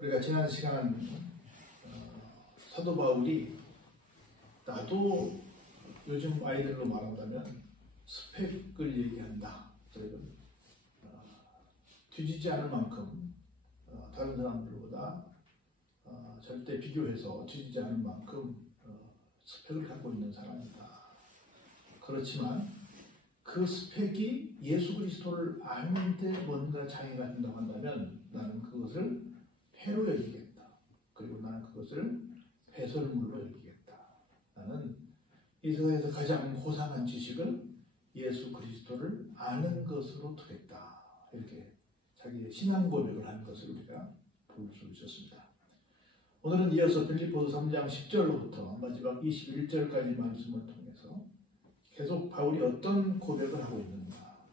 우리가 지난 시간 사도 바울이 나도 요즘 아이들로 말한다면 스펙을 얘기한다. 뒤지지 않을 만큼 다른 사람들보다 절대 비교해서 뒤지지 않을 만큼 스펙을 갖고 있는 사람이다. 그렇지만 그 스펙이 예수 그리스도를 아는데 뭔가 장애가 된다고 한다면 나는 그것을 폐로 여기겠다. 그리고 나는 그것을 배설물로 여기겠다. 나는 이 세상에서 가장 고상한 지식은 예수 그리스도를 아는 것으로 두겠다. 이렇게 자기의 신앙 고백을 한 것을 우리가 볼 수 있었습니다. 오늘은 이어서 빌립보서 3장 10절로부터 마지막 21절까지 말씀을 통해서 계속 바울이 어떤 고백을 하고 있는가,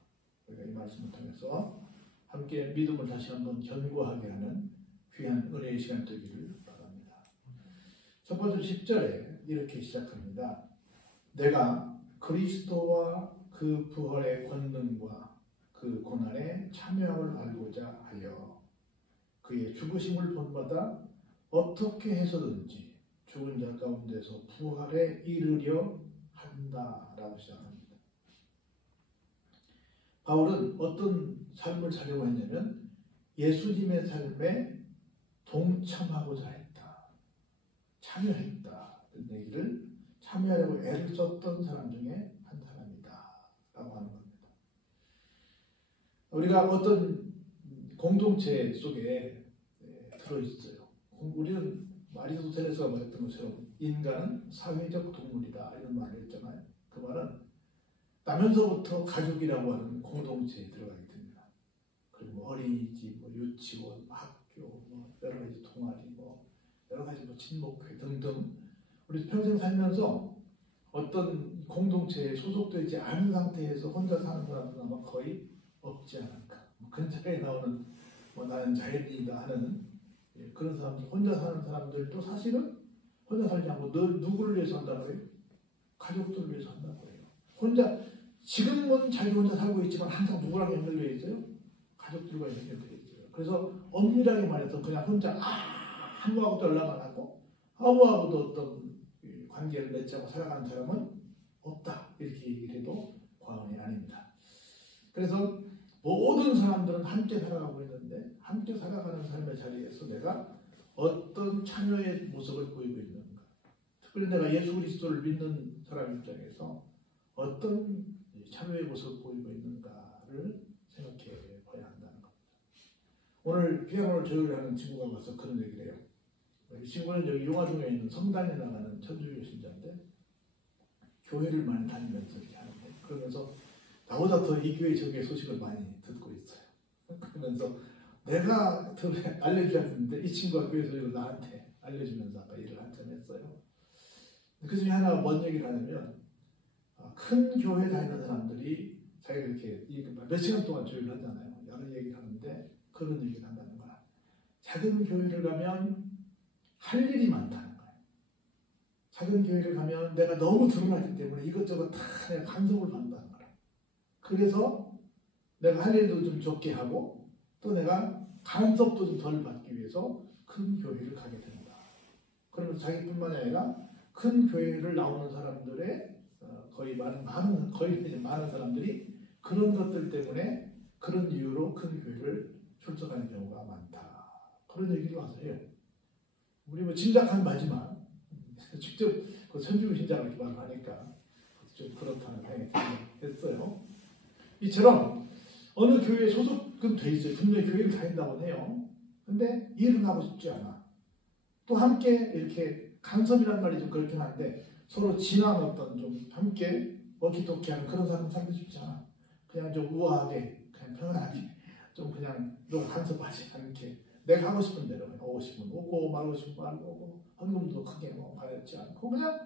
우리가 이 말씀을 통해서 함께 믿음을 다시 한번 견고하게 하는 귀한 은혜의 시간 되기를 바랍니다. 첫 번째 10절에 이렇게 시작합니다. 내가 그리스도와 그 부활의 권능과 그 고난의 참여함을 알고자 하여 그의 죽으심을 본받아 어떻게 해서든지 죽은 자 가운데서 부활에 이르려 한다라고 시작합니다. 바울은 어떤 삶을 살려고 했냐면 예수님의 삶에 동참하고자 했다. 참여했다. 그 얘기를 참여하려고 애를 썼던 사람 중에 한 사람이다 라고 하는 겁니다. 우리가 어떤 공동체 속에 들어있어요. 우리는 아리스토텔레스가 말했던 것처럼 인간은 사회적 동물이다 이런 말을 했잖아요. 그 말은 나면서부터 가족이라고 하는 공동체에 들어가게 됩니다. 그리고 뭐 어린이집, 뭐 유치원, 학교, 뭐 여러 가지 동아리, 뭐 여러 가지 뭐 친목회 등등 우리 평생 살면서 어떤 공동체에 소속되지 않은 상태에서 혼자 사는 사람들은 아마 거의 없지 않을까. 근처에 나오는 뭐 나는 자연인이다 하는 그런 사람들, 혼자 사는 사람들도 사실은 혼자 살지 않고 누구를 위해서 한다고 해요? 가족들을 위해서 한다고 해요. 혼자 지금은 자기 혼자 살고 있지만 항상 누구랑 연결되어 있어요? 가족들과 연결되어 있어요. 그래서 엄밀하게 말해서 그냥 혼자 아무하고도 연락 안 하고 아무하고도 어떤 관계를 맺자고 살아가는 사람은 없다. 이렇게 얘기를 해도 과언이 아닙니다. 그래서 모든 사람들은 함께 살아가고 있는데 함께 살아가는 삶의 자리에서 내가 어떤 참여의 모습을 보이고 있는가. 특별히 내가 예수 그리스도를 믿는 사람 입장에서 어떤 참여의 모습을 보이고 있는가를 생각해 봐야 한다는 겁니다. 오늘 피아노를 조율하는 친구가 와서 그런 얘기를 해요. 이 친구는 여기 용화동에 있는 성당에 나가는 천주교 신자인데 교회를 많이 다니면서 이렇게 하는데 그러면서 나보다 더 이 교회 저 교회 소식을 많이 듣고 있어요. 그러면서 내가 알려주지 않았는데 이 친구가 교회 소식을 나한테 알려주면서 아까 일을 한참 했어요. 그 중에 하나가 뭔 얘기를 하냐면 큰 교회 다니는 사람들이 자기가 이렇게 몇 시간 동안 조율을 하잖아요. 여러 얘기를 하는데 그런 얘기를 한다는 거야. 작은 교회를 가면 할 일이 많다는 거예요. 작은 교회를 가면 내가 너무 드러나기 때문에 이것저것 다 내가 간섭을 받는다는 거예요. 그래서 내가 할 일도 좀 적게 하고 또 내가 간섭도 좀 덜 받기 위해서 큰 교회를 가게 된다. 그러면 자기뿐만이 아니라 큰 교회를 나오는 사람들의 거의 많은 사람들이 그런 것들 때문에 그런 이유로 큰 교회를 출석하는 경우가 많다. 그런 얘기를 와서 해요. 우리 뭐 짐작한 바지만 직접 그 천주교 신자가 이렇게 말하니까 좀 그렇다는 생각이 했어요. 이처럼 어느 교회에 소속은 돼 있어요. 분명히 교회를 다닌다고 해요. 근데 일은 하고 싶지 않아. 또 함께 이렇게 간섭이란 말이 좀 그렇긴 한데 서로 진한 어떤 좀 함께 워키토키하는 그런 사람 살고 싶지 않아. 그냥 좀 우아하게 그냥 편안하게 좀 그냥 너무 간섭하지 않게 내가 하고 싶은 대로 오고 싶으면 오고 말고 싶으면 안 오고 헌금도 크게 뭐 받지 않고 그냥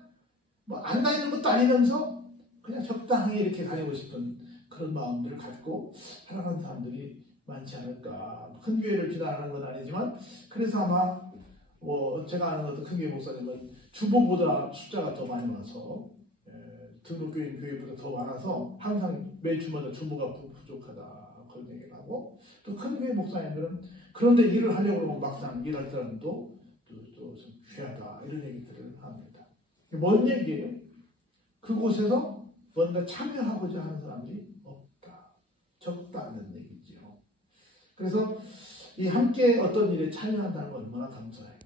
뭐 안 다니는 것도 아니면서 그냥 적당히 이렇게 다니고 싶은 그런 마음들을 갖고 살아가는 사람들이 많지 않을까. 큰 교회를 비난하는 건 아니지만 그래서 아마 뭐 제가 아는 어떤 큰 교회 목사님은 주보보다 숫자가 더 많이 와서 등록교인 교회보다 더 많아서 항상 매 주마다 주보가 부족하다 그런 얘기를 하고 또 큰 교회 목사님들은 그런데 일을 하려고 하면 막상 일할 사람도 좀 귀하다 이런 얘기들을 합니다. 뭔 얘기예요? 그곳에서 뭔가 참여하고자 하는 사람들이 없다, 적다는 얘기죠. 그래서 이 함께 어떤 일에 참여한다는 건 얼마나 감사해요.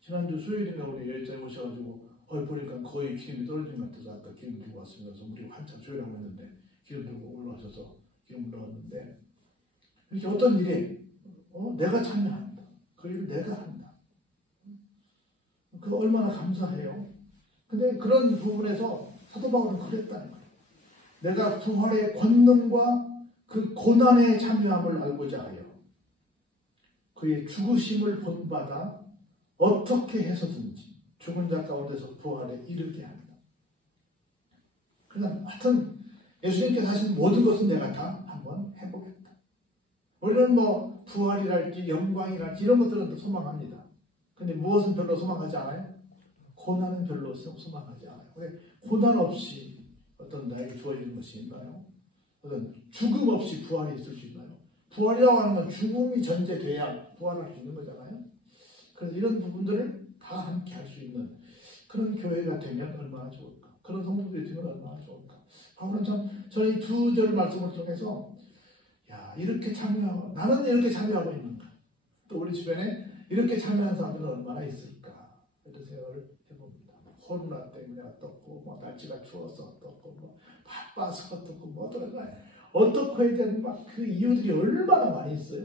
지난주 수요일인가 우리 여자에 오셔가지고 보니까 거의 기름이 떨어진 것 같아서 아까 기름 들고 왔으면서 우리 한참 조율하고 있는데 기름 들고 올라오셔서 기름 넣었는데 이렇게 어떤 일에 내가 참여한다. 그 일을 내가 한다. 그거 얼마나 감사해요. 근데 그런 부분에서 사도 바울은 그랬다는 거예요. 내가 부활의 권능과 그 고난에 참여함을 알고자 하여 그의 죽으심을 본받아 어떻게 해서든지 죽은 자 가운데서 부활에 이르게 한다. 그냥 하여튼 예수님께서 하신 모든 것은 내가 다 한번 해보겠다. 우리는 뭐 부활이랄지 영광이랄지 이런 것들은 소망합니다. 근데 무엇은 별로 소망하지 않아요? 고난은 별로 소망하지 않아요. 왜? 고난 없이 어떤 나에게 주어지는 것이 있나요? 어떤 죽음 없이 부활이 있을 수 있나요? 부활이라고 하는 건 죽음이 전제돼야 부활할 수 있는 거잖아요. 그래서 이런 부분들을 다 함께 할 수 있는 그런 교회가 되면 얼마나 좋을까? 그런 성도들이 되면 얼마나 좋을까? 바울은 참 저희 두 절 말씀을 통해서 야 이렇게 참여하고 나는 이렇게 참여하고 있는가? 또 우리 주변에 이렇게 참여하는 사람들은 얼마나 있을까? 이런 생각을 해봅니다. 코로나 때문에 어떻고 뭐 날씨가 추워서 어떻고 뭐 바빠서 어떻고 뭐 어떻고 해야 되는 막 그 이유들이 얼마나 많이 있어요.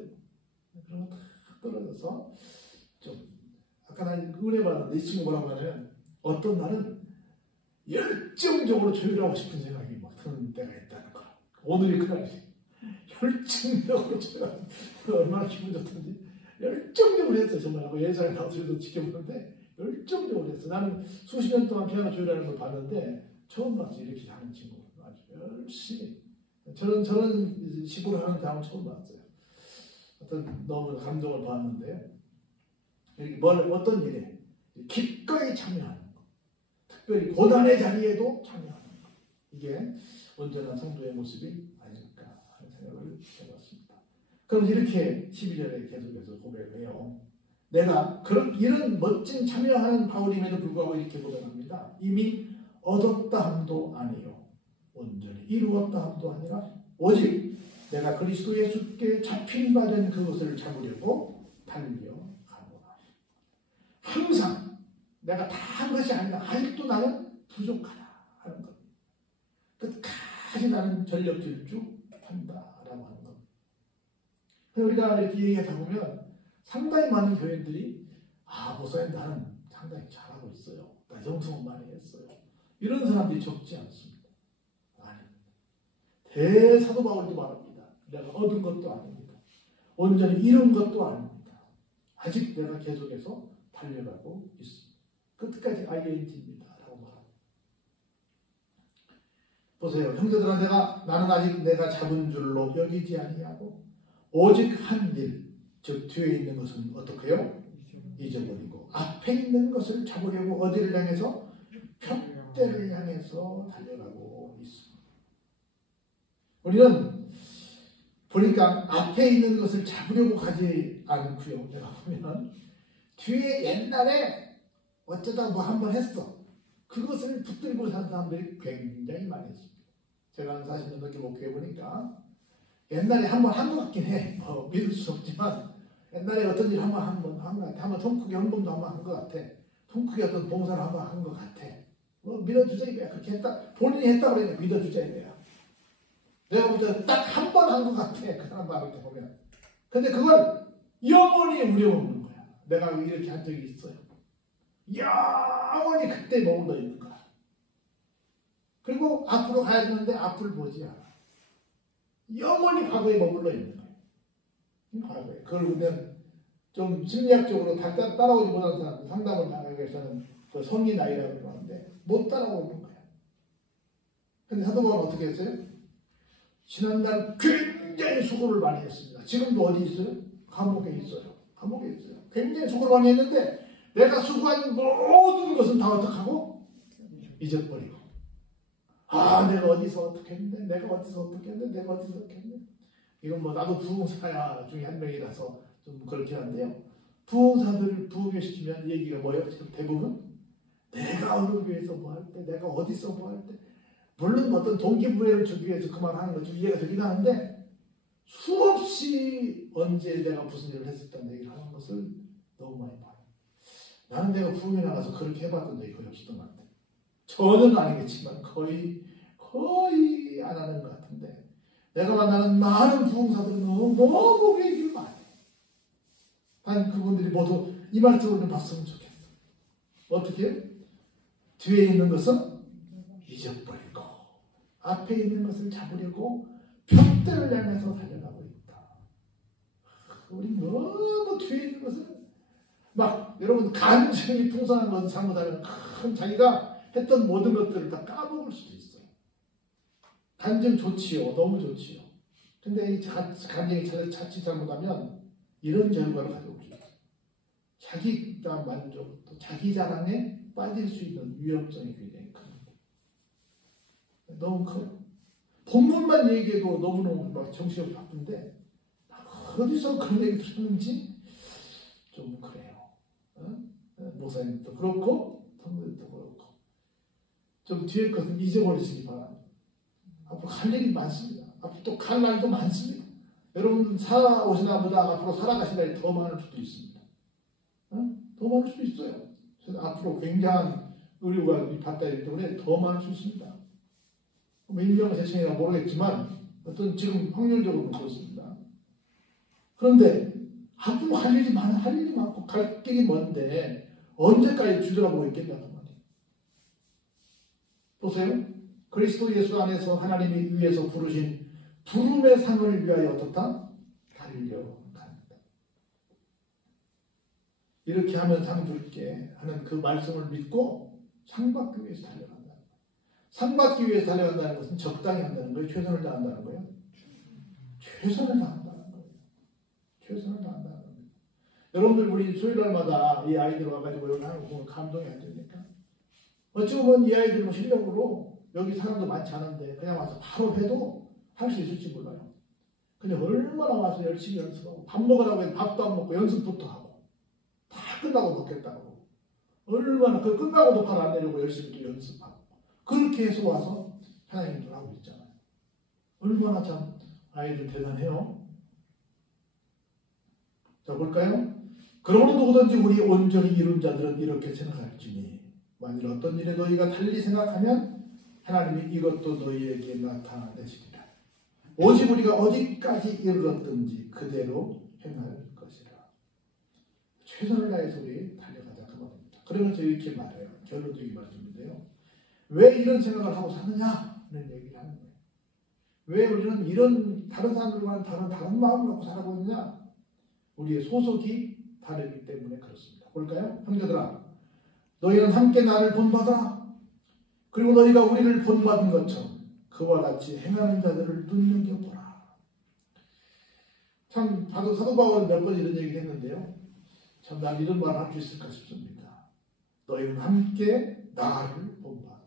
그런 거 다 떨어져서 좀 아까 난 은혜 받았는데 이 친구 뭐라고 하냐면 어떤 날은 열정적으로 조율하고 싶은 생각이 막 드는 때가 있다는 거야. 오늘이 그날이지. 열정적으로 조율하고 얼마나 기분 좋던지 열정적으로 했어요. 정말 예전에 나도 지켜보는데 열정적으로 했어. 나는 수십 년 동안 피아노 조율하는 걸 봤는데 처음 봤어. 이렇게 하는 친구 아주 열심히 저런 식으로 하는 사람 처음 봤어요. 너무 감동을 받았는데요. 어떤 일에 기꺼이 참여하는 것, 특별히 고난의 자리에도 참여하는 것, 이게 온전한 성도의 모습이 아닐까 하는 생각을 해봤습니다. 그럼 이렇게 12절에 계속해서 고백을 해요. 내가 이런 멋진 참여하는 바울임에도 불구하고 이렇게 고백합니다. 이미 얻었다 함도 아니요 온전히 이루었다 함도 아니라 오직 내가 그리스도 예수께 잡힌 바 된 그것을 잡으려고 달려가노라. 항상 내가 다 한 것이 아니라 아직도 나는 부족하다 하는 것. 끝까지 나는 전력 질주한다라고 하는 것. 우리가 이렇게 얘기하다 보면 상당히 많은 교인들이 목사님 나는 상당히 잘하고 있어요. 나 정성을 많이 했어요. 이런 사람들이 적지 않습니다. 아닙니다. 대사도 바울도 말합니다. 내가 얻은 것도 아닙니다. 온전히 이룬 것도 아닙니다. 아직 내가 계속해서 달려가고 있습니다. 끝까지 ING입니다. 라고 말합니다. 보세요. 형제들아 나는 아직 내가 잡은 줄로 여기지 아니하고 오직 한 일, 즉 뒤에 있는 것은 어떻게 해요? 잊어버리고 앞에 있는 것을 잡으려고 어디를 향해서? 푯대를 향해서 달려가고 있습니다. 우리는 보니까 앞에 있는 것을 잡으려고 가지 않고요. 내가 보면 뒤에 옛날에 어쩌다 뭐 한번 했어. 그것을 붙들고 사는 사람들이 굉장히 많이 있습니다. 제가 한 40년 넘게 목회해 보니까 옛날에 한번 한 것 같긴 해. 믿을 수 없지만 옛날에 어떤 일 한번 한 것 같아. 한번 통크기 헌금도 한번 한 것 같아. 통크기 어떤 봉사를 한번 한 것 같아. 믿어주자 이거야. 그렇게 했다. 본인이 했다 그러니까 믿어주자 이거야. 내가 볼 때 딱 한 번 한 것 같아. 그 사람 말을 때 보면. 근데 그걸 영원히 우려먹는 거야. 내가 이렇게 한 적이 있어요. 영원히 그때 머물러 있는 거야. 그리고 앞으로 가야 되는데 앞을 보지 않아. 영원히 과거에 머물러 있는 거예요. 과거에. 그걸 보면 좀 심리학적으로 다 따라오지 못하는 사람들 상담을 나가기 위해서는 그 성리 나이라고 하는데 못 따라오는 거야. 근데 사도 바울은 어떻게 했어요? 지난날 굉장히 수고를 많이 했습니다. 지금도 어디 있어요? 감옥에 있어요. 감옥에 있어요. 굉장히 수고를 많이 했는데 내가 수고한 모든 것은 다 어떡하고? 잊어버리고. 내가 어디서 어떻게 했는데, 내가 어디서 어떻게 했는데, 내가 어디서 어떻게 했는데. 이건 뭐 나도 부흥사야 중에 한 명이라서 좀 그렇긴 한데요. 부흥사들을 부흥시키면 얘기가 뭐예요? 지금 대부분 내가 어느 교회에서 뭐 할 때, 내가 어디서 뭐 할 때, 물론 어떤 동기부여를 주기 위해서 그 말을 하는 것 좀 이해가 되긴 하는데 수없이 언제 내가 무슨 일을 했었다는 얘기를 하는 것을 너무 많이 봐요. 나는 내가 부흥에 나가서 그렇게 해봤던 적이 거의 없었던 것 같아요. 저는 아니겠지만 거의 안 하는 것 같은데 내가 만나는 많은 부흥사들은 너무 얘기를 많이 해요. 난 그분들이 모두 이 말씀을 좀 봤으면 좋겠어. 어떻게 해요? 뒤에 있는 것은 잊어버리고 앞에 있는 것을 잡으려고 벽대를 향해서 달려가고 있다. 우리 너무 뒤에 있는 것은 막 여러분 감정이 풍성한 것을 잘못하면 자기가 했던 모든 것들을 다 까먹을 수도 있어요. 감정 좋지요. 너무 좋지요. 근데 이 감정이 자칫 잘못하면 이런 결과를 가져올 수 있어요. 자기가 만족, 또 자기 자랑에 빠질 수 있는 위험성이 굉장히 큽니다. 너무 커요. 본문만 얘기해도 너무너무 막 정신이 바쁜데 어디서 그런 얘기 들었는지 좀 그래요. 목사님도 그렇고 성도님도 그렇고 좀 뒤에 것은 잊어버리시기 바랍니다. 앞으로 갈 일이 많습니다. 앞으로 또 갈 날도 많습니다. 여러분 살아오시나 보다 앞으로 살아가실 날이 더 많을 수도 있습니다. 더 많을 수도 있어요. 그래서 앞으로 굉장한 의료가 받다 있기 때문에 더 많을 수 있습니다. 몇 명 대칭이라 모르겠지만 어떤 지금 확률적으로는 그렇습니다. 그런데 앞으로 할 일이 많고 갈 길이 먼데 언제까지 주저하고 있겠냐고 말이에요. 보세요. 그리스도 예수 안에서 하나님이 위에서 부르신 부름의 상을 위하여 어떻다? 달려갑니다. 이렇게 하면 상 줄게 하는 그 말씀을 믿고 상 받기 위해서 달려간다. 상 받기 위해서 달려간다는 것은 적당히 한다는 거예요? 최선을 다한다는 거예요? 최선을 다한다는 거예요. 최선을 다한다는 거예요. 여러분들 우리 수요일날마다 이 아이들 와가지고 여기 하는 거 보면 감동이 안 됩니까? 어찌 보면 이 아이들 뭐 실력으로 여기 사람도 많지 않은데 그냥 와서 바로 해도 할 수 있을지 몰라요. 근데 얼마나 와서 열심히 연습하고 밥 먹으라고 해서 밥도 안 먹고 연습부터 하고 다 끝나고 먹겠다고 얼마나 그 끝나고도 발 안 내려고 열심히 또 연습하고 그렇게 해서 와서 하나님 일을 하고 있잖아요. 얼마나 참 아이들 대단해요. 자 볼까요? 그러므로 누구든지 우리 온전히 이룬 자들은 이렇게 생각할지니 만일 어떤 일에 너희가 달리 생각하면 하나님이 이것도 너희에게 나타내시리라. 오직 우리가 어디까지 이르렀든지 그대로 행할 것이라. 최선을 다해서 우리 달려가자 그 말입니다. 그러면서 이렇게 말해요. 결론적인 말씀인데요. 왜 이런 생각을 하고 사느냐는 얘기를 하는 거예요. 왜 우리는 이런 다른 사람들과는 다른 마음을 갖고 살아가고 있느냐? 우리의 소속이 다르기 때문에 그렇습니다. 볼까요? 형제들아, 너희는 함께 나를 본받아. 그리고 너희가 우리를 본받은 것처럼 그와 같이 행하는 자들을 눈여겨보라. 참 사도 바울은 몇 번 이런 얘기를 했는데요. 참 난 이런 말을 할 수 있을까 싶습니다. 너희는 함께 나를 본받아.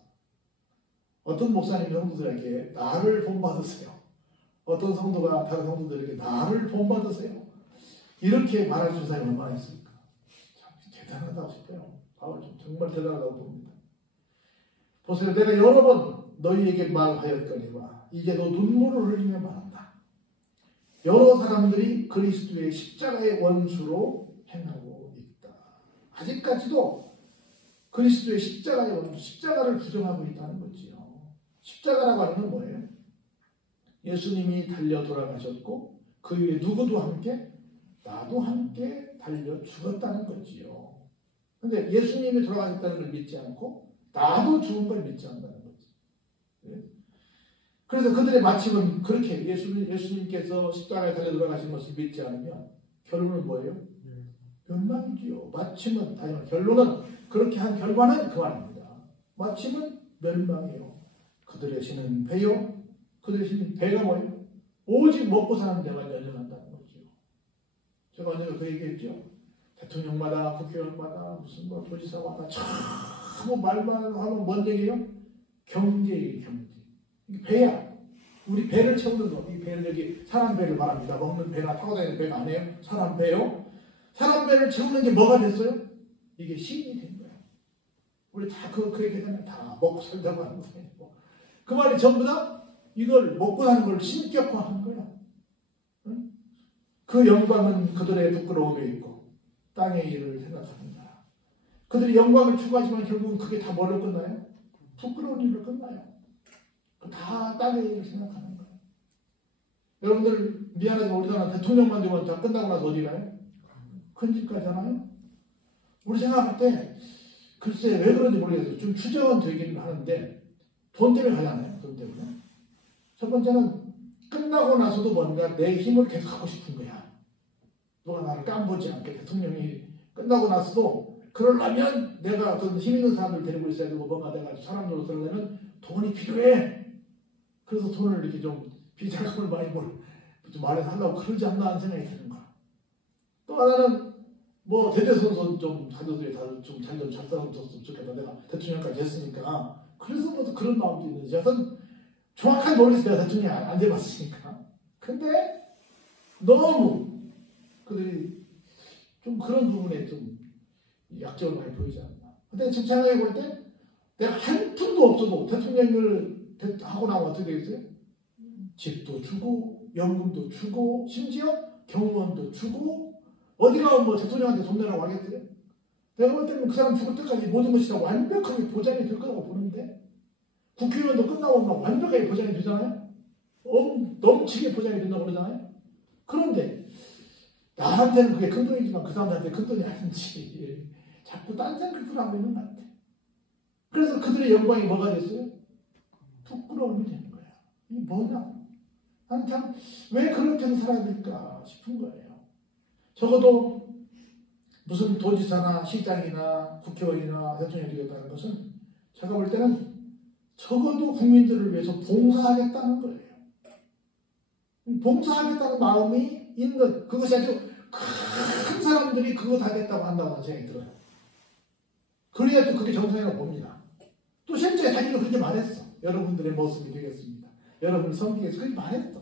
어떤 목사님이 성도들에게 나를 본받으세요. 어떤 성도가 다른 성도들에게 나를 본받으세요. 이렇게 말할 수 있는 사람이 얼마나 있습니까? 참 대단하다고 싶어요. 바울 정말 대단하다고 봅니다. 보세요. 내가 여러 번 너희에게 말하였거니와 이제 너 눈물을 흘리며 말한다. 여러 사람들이 그리스도의 십자가의 원수로 행하고 있다. 아직까지도 그리스도의 십자가의 원수, 십자가를 부정하고 있다는 거지요. 십자가라고 하는 건 뭐예요? 예수님이 달려 돌아가셨고 그 위에 누구도 함께 나도 함께 달려 죽었다는 거지요. 그런데 예수님이 돌아가셨다는 걸 믿지 않고 나도 죽은 걸 믿지 않는다는 거지. 네? 그래서 그들의 마침은 그렇게 예수님께서 십자가에 달려 돌아가신 것을 믿지 않으면 결론은 뭐예요? 멸망이지요. 마침은 아니 결론은 그렇게 한 결과는 그 말입니다. 마침은 멸망이에요. 그들의 신은 배요. 그들의 신은 배가 뭐예요? 오직 먹고 사는 데만 연연한다는 거죠. 제가 언젠가 그 얘기했죠. 대통령마다 국회의원마다 무슨 뭐 도지사마다 참 말만 하면 뭔 얘기예요? 경제예요, 경제. 이게 배야. 우리 배를 채우는 거. 이 배를 여기 사람 배를 말합니다. 먹는 배나 타고 다니는 배가 아니에요. 사람 배요. 사람 배를 채우는 게 뭐가 됐어요? 이게 신이 된 거예요. 우리 다 그 얘기 되면 다 먹고 살자고 하는 거예요. 그 말이 전부 다 이걸 먹고 사는 걸 신격화한 거예요. 응? 그 영광은 그들의 부끄러움에 있고 땅의 일을 생각하는 거야. 그들이 영광을 추구하지만 결국은 그게 다 뭘로 끝나요? 부끄러운 일로 끝나요. 다 땅의 일을 생각하는 거예요. 여러분들 미안하지만 우리나라 대통령만 되면 다 끝나고 나서 어디 가요? 큰 집 가잖아요. 우리 생각할 때 글쎄 왜 그런지 모르겠어요. 좀 추정은 되기는 하는데 돈 때문에 가잖아요. 돈 때문에. 첫 번째는 끝나고 나서도 뭔가 내 힘을 계속 하고 싶은 거야. 누가 나를 깜보지 않게 대통령이 끝나고 나서도 그러려면 내가 어떤 힘 있는 사람들 데리고 있어야 되고 뭔가 내가 사람 노릇을 하려면 돈이 필요해. 그래서 돈을 이렇게 좀 비자금을 많이 좀 마련하려고 그러지 않나 하는 생각이 드는 거야. 또 하나는 뭐 대대손손 좀 자녀들이 다들 좀 잘 좀 작살붙었으면 좋겠다. 내가 대통령까지 했으니까. 그래서 뭐 그런 마음도 있는지. 하여튼 정확하게 모르겠어요. 내가 대통령이 안 돼봤으니까. 근데 너무 그들이 좀 그런 부분에 좀 약점을 많이 보이지 않나. 근데 지금 생각해 볼 때 내가 한 푼도 없어도 대통령을 하고 나면 어떻게 되겠어요? 집도 주고 연금도 주고 심지어 경무원도 주고 어디 가면 뭐 대통령한테 돈 내라고 하겠어요? 내가 볼 때는 그 사람 죽을 때까지 모든 것이 다 완벽하게 보장이 될 거라고 보는데 국회의원도 끝나고 막 완벽하게 보장이 되잖아요? 넘치게 보장이 된다고 그러잖아요? 그런데 나한테는 그게 큰 돈이지만 그 사람한테 큰 돈이 아닌지 자꾸 딴 생각을 하고 있는 것 같아. 그래서 그들의 영광이 뭐가 됐어요? 부끄러움이 되는 거야. 이게 뭐냐? 나는 참 왜 그렇게 살아야 될까 싶은 거예요. 적어도 무슨 도지사나 시장이나 국회의원이나 대통령이 되겠다는 것은 제가 볼 때는 적어도 국민들을 위해서 봉사하겠다는 거예요. 봉사하겠다는 마음이 있는 그것이 아주 큰 사람들이 그것 하겠다고 한다는 생각이 들어요. 그래야 또 그게 정상이라고 봅니다. 또 실제 자기가 그렇게 말했어. 여러분들의 모습이 되겠습니다. 여러분을 섬기기 위해서 그렇게 말했어.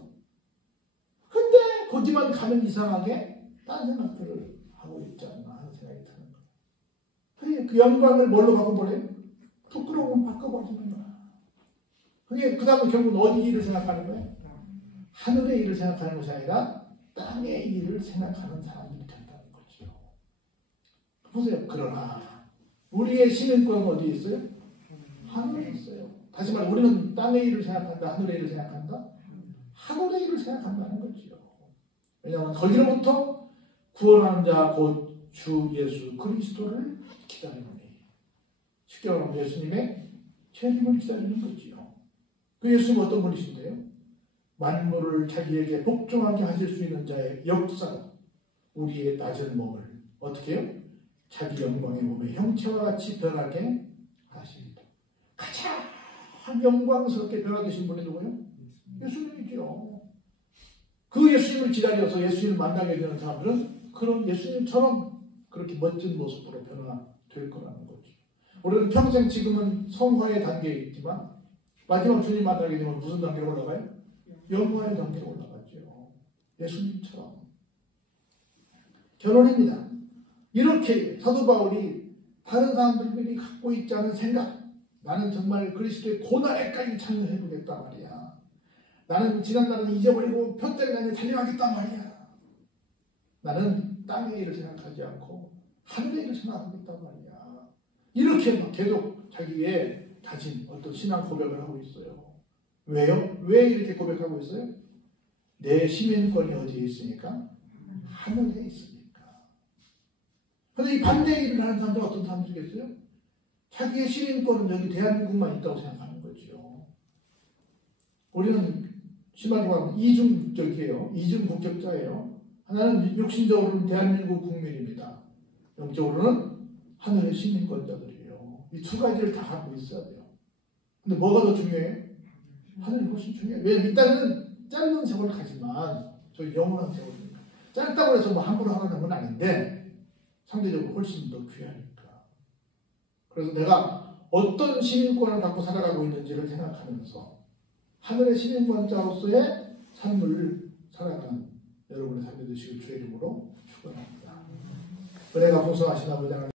근데 거기만 가면 이상하게 딴 생각들을 하고 있지 않나 하는 생각이 드는 거예요. 그 영광을 뭘로 바꿔버려요? 부끄러움을 바꿔버리는 거야. 그게 그 다음에 결국은 어디 일을 생각하는 거예요? 하늘의 일을 생각하는 것이 아니라 땅의 일을 생각하는 사람들이 된다는 거죠. 보세요. 그러나 우리의 시민권은 어디에 있어요? 하늘에 있어요. 다시 말해 우리는 땅의 일을 생각한다. 하늘의 일을 생각한다. 하늘의 일을 생각한다는 거죠. 왜냐하면 거기로부터 구원하는 자 곧 주 예수 그리스도를 기다리노니. 쉽게 말하면 예수님의 재림을 기다리는 거지요. 그 예수님은 어떤 분이신데요? 만물을 자기에게 복종하게 하실 수 있는 자의 역사로 우리의 낮은 몸을 어떻게 해요? 자기 영광의 몸의 형체와 같이 변하게 하십니다. 가장 영광스럽게 변하게 하신 분이 누구예요? 예수님이죠. 그 예수님을 기다려서 예수님을 만나게 되는 사람들은 그런 예수님처럼 그렇게 멋진 모습으로 변화될 거라는 거죠. 우리는 평생 지금은 성화의 단계에 있지만 마지막 주님 만나게 되면 무슨 단계로 올라가요? 영화의 단계로 올라가죠. 예수님처럼. 결론입니다. 이렇게 사도 바울이 다른 사람들이 갖고 있지 않은 생각, 나는 정말 그리스도의 고난에까지 참여해보겠다 말이야. 나는 지난 날은 잊어버리고 편때를 달려가겠다 말이야. 나는 땅의 일을 생각하지 않고 하늘의 일을 생각하겠다 말이야. 이렇게 막 계속 자기의 가진 어떤 신앙 고백을 하고 있어요. 왜요? 왜 이렇게 고백하고 있어요? 내 시민권이 어디에 있으니까? 하늘에 있으니까. 그런데 이 반대의 일을 하는 사람들은 어떤 사람들이겠어요? 자기의 시민권은 여기 대한민국만 있다고 생각하는 거죠. 우리는 심하게 말하면 이중국적이에요. 이중국적자예요. 하나는 육신적으로는 대한민국 국민입니다. 영적으로는 하늘의 시민권자들이에요. 이 두 가지를 다 갖고 있어야 돼요. 근데 뭐가 더 중요해요? 하늘이 훨씬 중요해요. 왜냐면 이 땅은 짧은 세월을 가지만 저희 영원한 세월이니까. 짧다고 해서 뭐 함부로 하는 건 아닌데 상대적으로 훨씬 더 귀하니까. 그래서 내가 어떤 시민권을 갖고 살아가고 있는지를 생각하면서 하늘의 시민권자로서의 삶을 살아가는 여러분의 삶이 되시길 주의 이름으로 축원합니다. 은혜가 풍성하신 아버지 하나님,